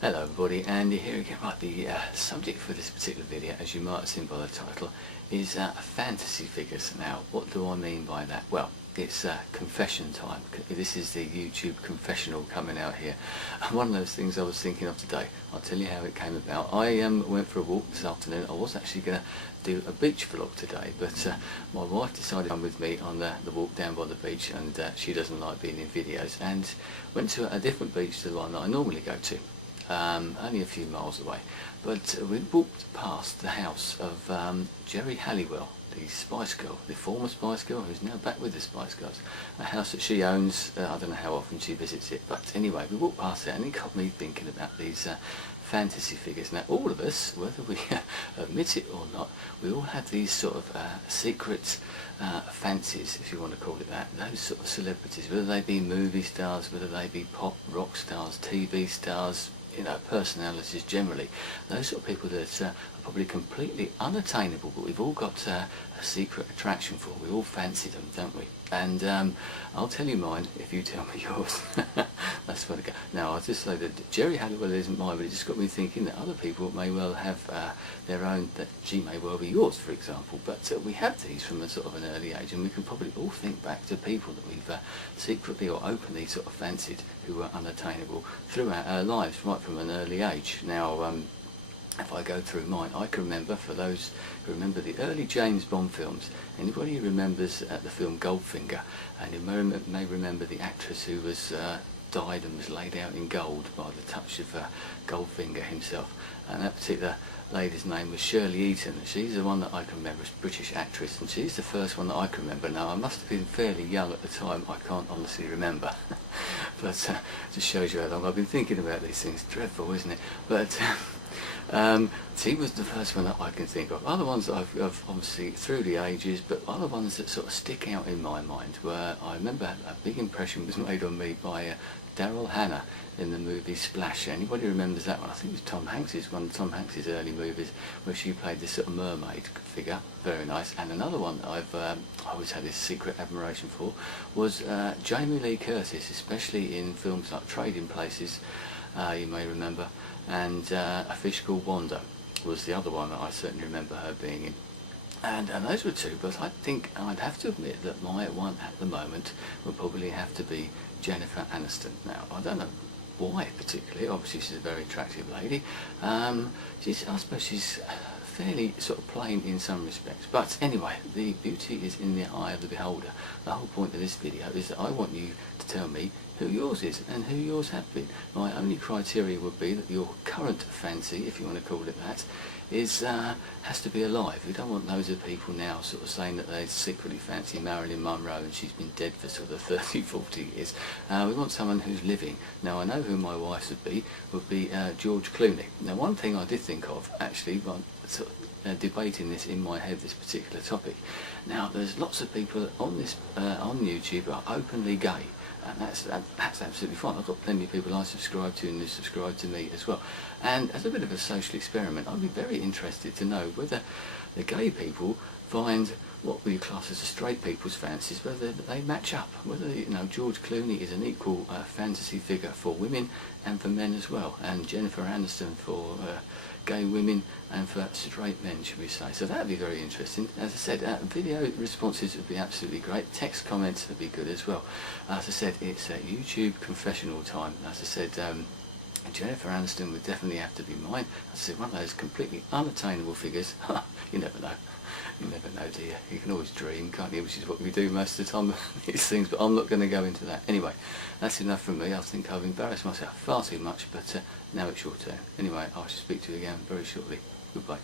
Hello everybody, Andy here again. Right, the subject for this particular video, as you might have seen by the title, is fantasy figures. Now, what do I mean by that? Well, it's confession time. This is the YouTube confessional coming out here. And one of those things I was thinking of today, I'll tell you how it came about. I went for a walk this afternoon. I was actually going to do a beach vlog today, but my wife decided to come with me on the walk down by the beach, and she doesn't like being in videos, and went to a different beach to the one that I normally go to. Only a few miles away, but we walked past the house of Geri Halliwell, the Spice Girl, the former Spice Girl, who's now back with the Spice Girls, a house that she owns. I don't know how often she visits it, but anyway, we walked past it and it got me thinking about these fantasy figures. Now, all of us, whether we admit it or not, we all have these sort of secret fancies, if you want to call it that, those sort of celebrities, whether they be movie stars, whether they be pop rock stars, TV stars, you know, personalities generally, those sort of people that are probably completely unattainable, but we've all got a secret attraction for. We all fancy them, don't we? And I'll tell you mine if you tell me yours. That's where to go. Now, I'll just say that Geri Halliwell isn't mine, but it just got me thinking that other people may well have their own, that she may well be yours, for example. But we have these from a sort of an early age, and we can probably all think back to people that we've secretly or openly sort of fancied, who were unattainable throughout our lives, right from an early age. Now, if I go through mine, I can remember, for those who remember the early James Bond films, anybody who remembers the film Goldfinger, and you may remember the actress who was died and was laid out in gold by the touch of Goldfinger himself, and that particular lady's name was Shirley Eaton. She's the one that I can remember, as a British actress, and she's the first one that I can remember. Now, I must have been fairly young at the time, I can't honestly remember, but just shows you how long I've been thinking about these things. Dreadful, isn't it? But she was the first one that I can think of. Other ones that I've obviously through the ages, but other ones that sort of stick out in my mind were, I remember a big impression was made on me by Daryl Hannah in the movie Splash. Anybody remembers that one? I think it was Tom Hanks's, one of Tom Hanks's early movies, where she played this sort of mermaid figure. Very nice. And another one that I've always had this secret admiration for was Jamie Lee Curtis, especially in films like Trading Places, you may remember, and A Fish Called Wanda was the other one that I certainly remember her being in. And those were two, but I think I'd have to admit that my one at the moment would probably have to be Jennifer Aniston. Now, I don't know why particularly. Obviously, she's a very attractive lady. I suppose she's fairly sort of plain in some respects, but anyway, the beauty is in the eye of the beholder. The whole point of this video is that I want you to tell me who yours is and who yours have been. My only criteria would be that your current fancy, if you want to call it that, is has to be alive. We don't want loads of people now sort of saying that they secretly fancy Marilyn Monroe and she's been dead for sort of 30, 40 years. We want someone who's living. Now, I know who my wife would be George Clooney. Now, one thing I did think of, actually, while sort of debating this in my head, this particular topic. Now, there's lots of people on this on YouTube who are openly gay. And that's absolutely fine. I've got plenty of people I subscribe to and they subscribe to me as well. And as a bit of a social experiment, I'd be very interested to know whether the gay people find what we class as the straight people's fancies, whether they match up, whether, you know, George Clooney is an equal fantasy figure for women and for men as well, and Jennifer Aniston for gay women and for straight men, should we say. So that would be very interesting. As I said, video responses would be absolutely great. Text comments would be good as well. As I said, it's YouTube confessional time. As I said, Jennifer Aniston would definitely have to be mine. As I said, one of those completely unattainable figures. You never know. You never know, do you? You can always dream, can't you? Which is what we do most of the time, these things, but I'm not going to go into that. Anyway, that's enough from me. I think I've embarrassed myself far too much, but now it's your turn. Anyway, I shall speak to you again very shortly. Goodbye.